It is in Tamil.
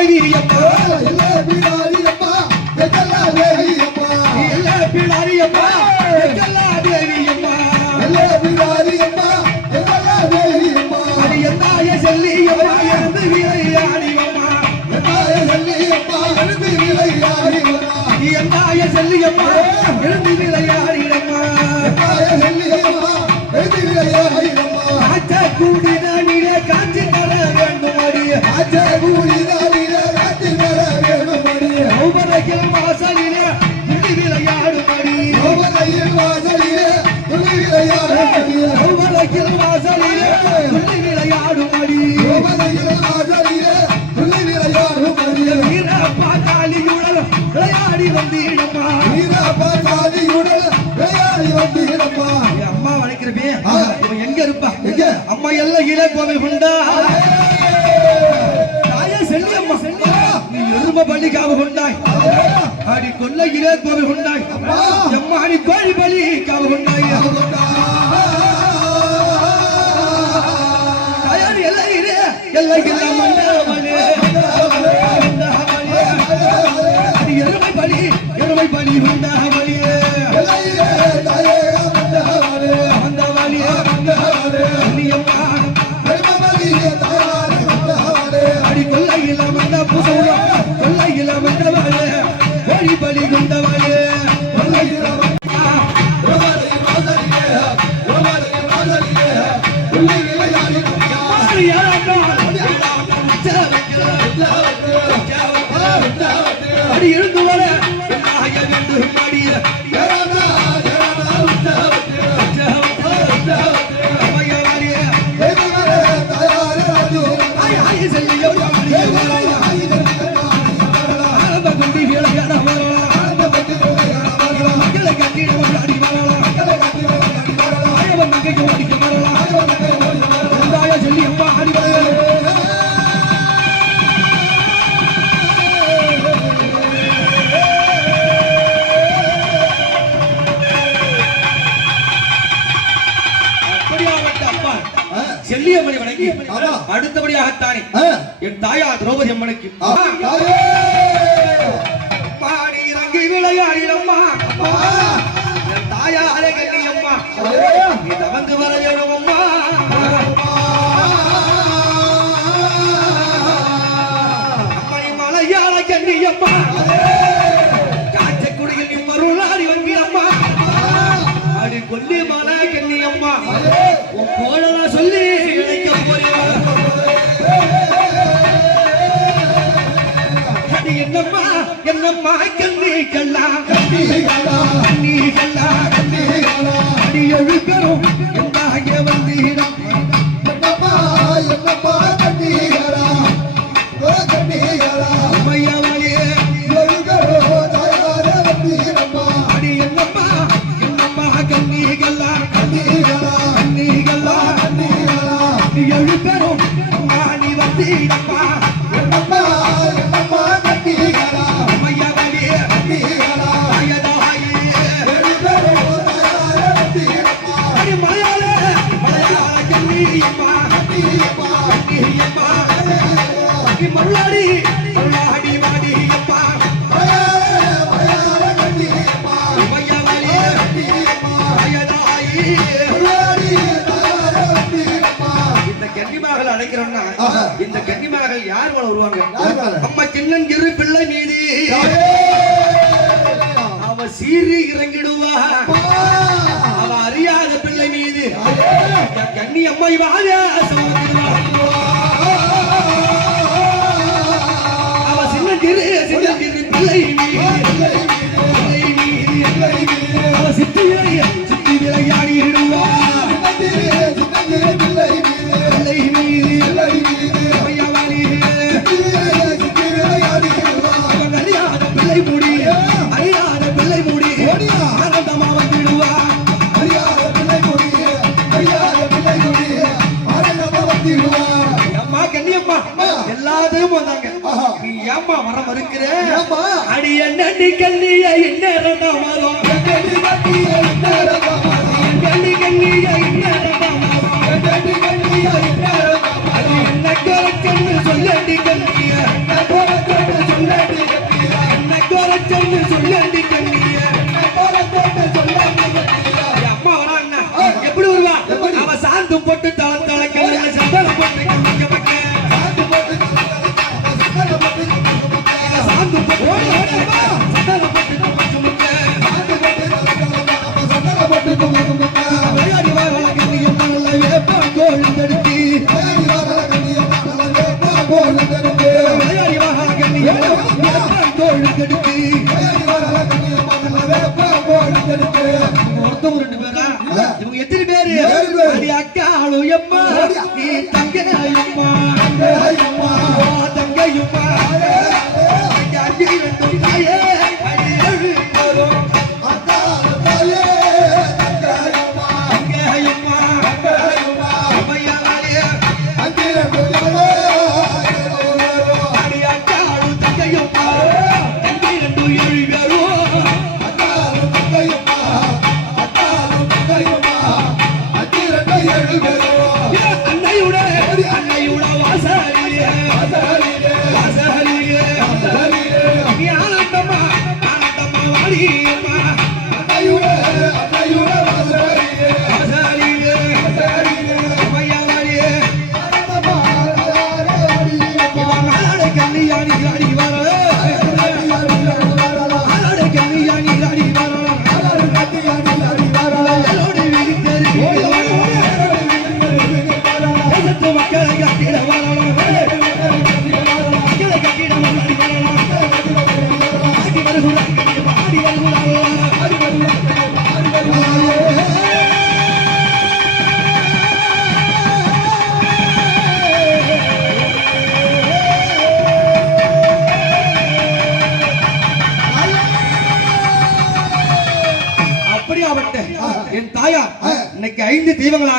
தேவி அம்மா எல்லா பிடாரி அம்மா எல்லா தேவி அம்மா எல்லா பிடாரி அம்மா எல்லா தேவி அம்மா எல்லா பிடாரி அம்மா எல்லா தேவி அம்மா எந்தாய செல்லி அம்மா இருந்து விளையாடி அம்மா எந்தாய செல்லி அம்மா இருந்து விளையாடி அம்மா எந்தாய செல்லி அம்மா இருந்து விளையாடி அம்மா எந்தாய செல்லி அம்மா இருந்து விளையாடி அம்மா ஆச்ச கூடினானிலே காட்சி தர வேண்டும் அடி ஆச்ச கூடினானிலே காட்சி தர வேண்டும் அடி ஒவ்வொரு வாசலிலே துள்ளி விளையாடும் அடி ஒவ்வொரு வாசலிலே துள்ளி விளையாடும் அடி ஒவ்வொரு வாசலிலே துள்ளி விளையாடும் அடி ஒவ்வொரு வாசலிலே துள்ளி விளையாடும் அடி வீரப்பா காளியுடன் விளையாடி வந்தீடம்மா வீரப்பா காளியுடன் விளையாடி வந்தீடம்மா அம்மா வளைக்கிறப்பே இவன் எங்க இருப்பா அம்மா எல்லாம் இலை கோவை கொண்டா தாயே செல்லி அம்மா நீ எரும பள்ளி காவு கொண்டாய் அடி கொல்ல இலை கோவை கொண்டாய் அம்மா நீ கோழி பள்ளி காவு கொண்டாய் தாயாடி எல்லாம் இரு எல்லாம் எல்லாம் எருமை பள்ளி கொண்டா வழியே அடி கொல்லையில வந்த புசூரா கொல்லையில வந்தவாளே கோழி பலி கொண்டவாளே அடி எழுந்து வர வேண்டும் அடிய செல்லியம்மனை வணங்கி அடுத்தபடியாகத்தானே என் தாயா திரௌபதி அம்மனுக்கு பாடி இறங்கி விளையாடிடம்மா என் தாயாரே கண்ணியம்மா நீ தவந்து வர வேணும் அம்மா அம்மனை மலையாள கண்ணியம்மா காச்சக்குடியில் நீ மருளாடி வங்கியம்மா அடி கொல்லி மலை கண்ணியம்மா உன் போல சொல்லி இழைக்க போறேன் என்னம்மா என்னம்மா கண்ணீர்களா கண்ணீர்களா அடி எழுப்பெறும் என்னாக வந்தீரம் என்னம்மா என்னம்மா கண்ணீர்களா கண்ணீர்களா உமையவளே எழுகரோ தயாரே வந்தீரம்மா அடி என்னம்மா என்னம்மா கண்ணீர்களா கண்ணீர்களா கண்ணீர்களா கண்ணீர்களா எழுப்பெறும் அம்மா நீ வந்தீரம்மா என்னம்மா என்னம்மா கண்ணீர்களா உமையவளே கண்ணீர்களா அயதாயே எழுகரோ தயாரே வந்தீரம்மா அடி மலையாள கண்ணீயம்மா கண்ணீயம்மா கண்ணீயம்மா அடி மல்லாடி மல்லாடி வாடியம்மா மலையாள கண்ணீயம்மா உமையவளே கண்ணீயம்மா அயதாயே தயாரே வந்தீரம்மா இந்த கன்னிமகள் அழைக்கிறோம்னா இந்த கன்னிமகள் யார் போல வருவாங்க யார் போல? அம்மா சின்னஞ்சிறு பிள்ளை மீது அவ சீறி இறங்கிடுவா அவ அறியாத பிள்ளை மீது கன்னி அம்மை வாழ அவ சின்னஞ்சிறு பிள்ளை மீது அவ சித்தி விளையாடிடுவா பிள்ளை மீது அறியாத பிள்ளை மூடி அறியாத பிள்ளை மூடி ஆனந்தமா வந்துடுவா அம்மா கண்ணியம்மா எல்லாத்தையும் வந்தாங்க நீ ஏம்மா வர மறுக்கிற அடி என்னடி கண்ணிய இந்நேரம் தான் வரும் கண்ணி கண்ணிய இந்நேரம் தான் வரும் என்ன கண்ணு சொல்லடி கண்ணிய தோழி கெடுத்து வரல கண்ணியம்மா நல்ல வேப்ப போடு எடுத்து ஒருத்தவங்க ரெண்டு பேரா இவங்க எத்தனை பேரு ஏழு பேரு. அடி அக்காளு எம்மா நீ தங்கையம்மா ஐயம்மா தங்கையம்மா அடி ரெண்டு தாயே அடி ஏழு பேரும் அக்கா தாயே அக்காயம்மா தங்கையம்மா அக்காயம்மா அம்மையாலே அங்கில கொள்ளாதே அடி அக்காளு தங்கையம்மா தங்கை ரெண்டு ஏழு பேரும் அக்காலு அக்காயம்மா அக்காலு அக்காயம்மா அங்கில ஏழு பேரோ அன்னையுட வாசலிலே அதாலிலே வாசலிலே அதாலிலே நீ ஆனந்தம்மா வாடியம்மா அதையுடே அதையுடே வாசலிலே வாசலிலே அதாலிலே அம்மையாலே அம்மா அதாலிலே நாளை கல்யாணி ஆடி வர நாளை கல்யாணி ஆடி வர எல்லோடு வீடு தேசத்து மக்களை கட்டிட வரலாம் மக்களை கட்டிட வரலாம் ஆடி வருகிறார்கள் ஆடி வருகிறார்கள் அப்படியாவட்ட என் தாயார் இன்னைக்கு 5 தெய்வங்களா